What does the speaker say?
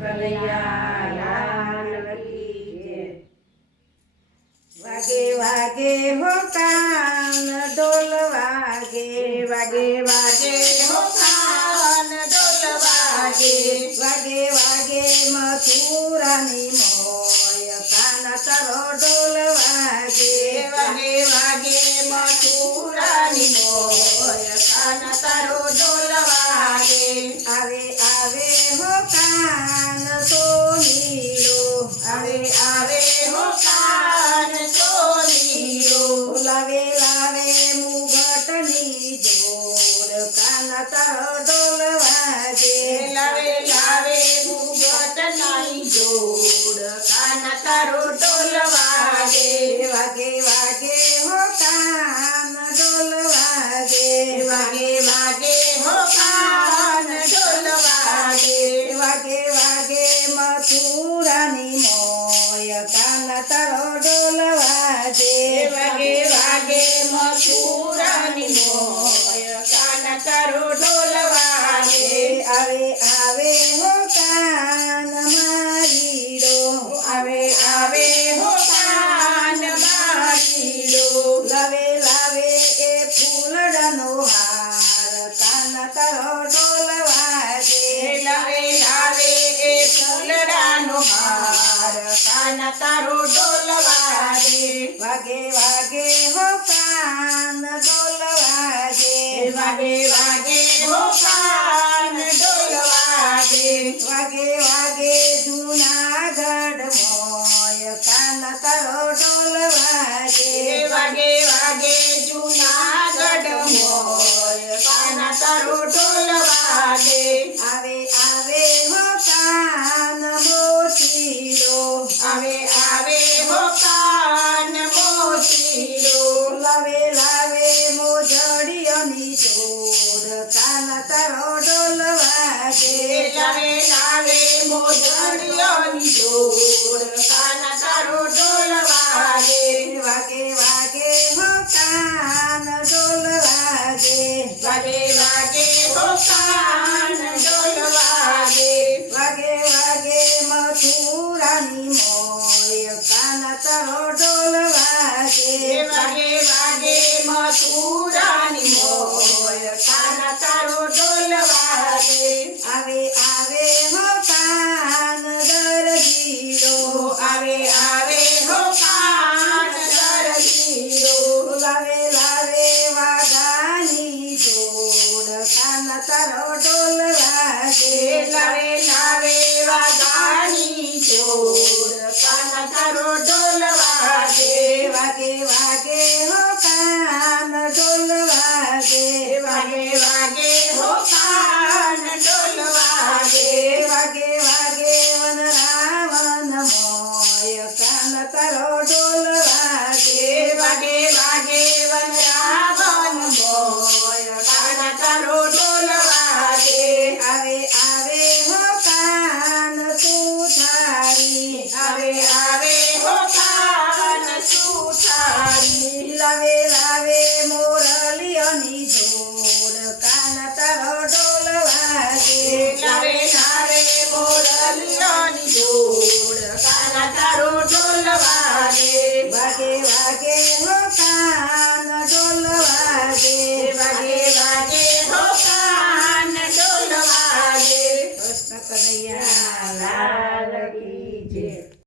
કનૈયા લાલ કી જય। વાગે વાગે હો કાન ઢોલ વાગે, વાગે વાગે હો કાન ઢોલ વાગે, વાગે વાગે મથુરાની મોય કાન તારો ઢોલ વાગે, વાગે વાગે મથુરાની મોય કાન તારો ઢોલ વાગે। આવે આવે હો કાન સોનીલો, આવે આવે હો કાન સોનીલો, લાવે લાવે મુગટની જોડ કાન તારો ઢોલ વાગે, લાવે લાવે મુગટની જોડ કાન તારો ઢોલ વાગે, વાગે વાગે હો કાન ઢોલ વાગે, વાગે વાગે હો કાન ઢોલ વાગે, વાગે વાગે મથુરાની મોય કાન તારો ઢોલ વાગે, વાગે વાગે મથુરાની મોય કાન તારો ઢોલ વાગે। આવે આવે હો કાન મારીડો, આવે આવે હો કાન મારીડો, લાવે લાવે એ ફૂલડાનો હાર કાન તારો ઢોલ વાગે, લાવે લાવે એ ફૂલડાનો હાર કાન તારો ઢોલ વાગે, વાગે વાગે હો કાન ઢોલ વાગે, વાગે વાગે હો કાન ઢોલ વાગે, વાગે વાગે જૂનાગઢ મોય કાન તારો ઢોલ વાગે, વાગે વાગે જૂનાગઢ મોય કાન તારો ઢોલ વાગે। આવે આવે હો કાન મોતીડો, આવે આવે હો કાન મોતીડો, લાવે લાવે મોજડીઓની જોડ કાન તારો ઢોલ વાગે, લાવે લાવે મોજડીઓની જોડ કાન તારો ઢોલ વાગે, વાગે વાગે હો કાન ઢોલ વાગે, વાગે વાગે હો કાન ઢોલ વાગે, વાગે વાગે મથુરાની મોય કાન તારો ઢોલ વાગે, વાગે વાગે મથુરાની મોય કાન તારો ઢોલ વાગે। આવે આવે હો કાન દરજીડો, આવે આવે હો કાન દરજીડો, લાવે લાવે વાઘાની જોડ કાન તારો ઢોલ વાગે, લાવે લાવે વાઘાની જોડ કાન તારો ઢોલ વાગે, વાગે વાગે હો કાન ઢોલ વાગે, વાગે વાગે હો કાન ઢોલ વાગે, વાગે વાગે વન રાવણ મોય કાન તારો ઢોલ વાગે, વાગે વાગે વન રાવણ મોય કાન તારો ઢોલ વાગે। આવે આવે હો કાન સુથારી, આવે આવે હો કાન સુથારી, લાવે લાવે મોરલીઓની જોડ કાન તારો ઢોલ વાગે, લાવે લાવે મોરલીઓની જોડ કાન તારો ઢોલ વાગે, વાગે વાગે હો કાન ઢોલ વાગે, વાગે વાગે હો કાન ઢોલ વાગે। કૃષ્ણ કનૈયા લાલ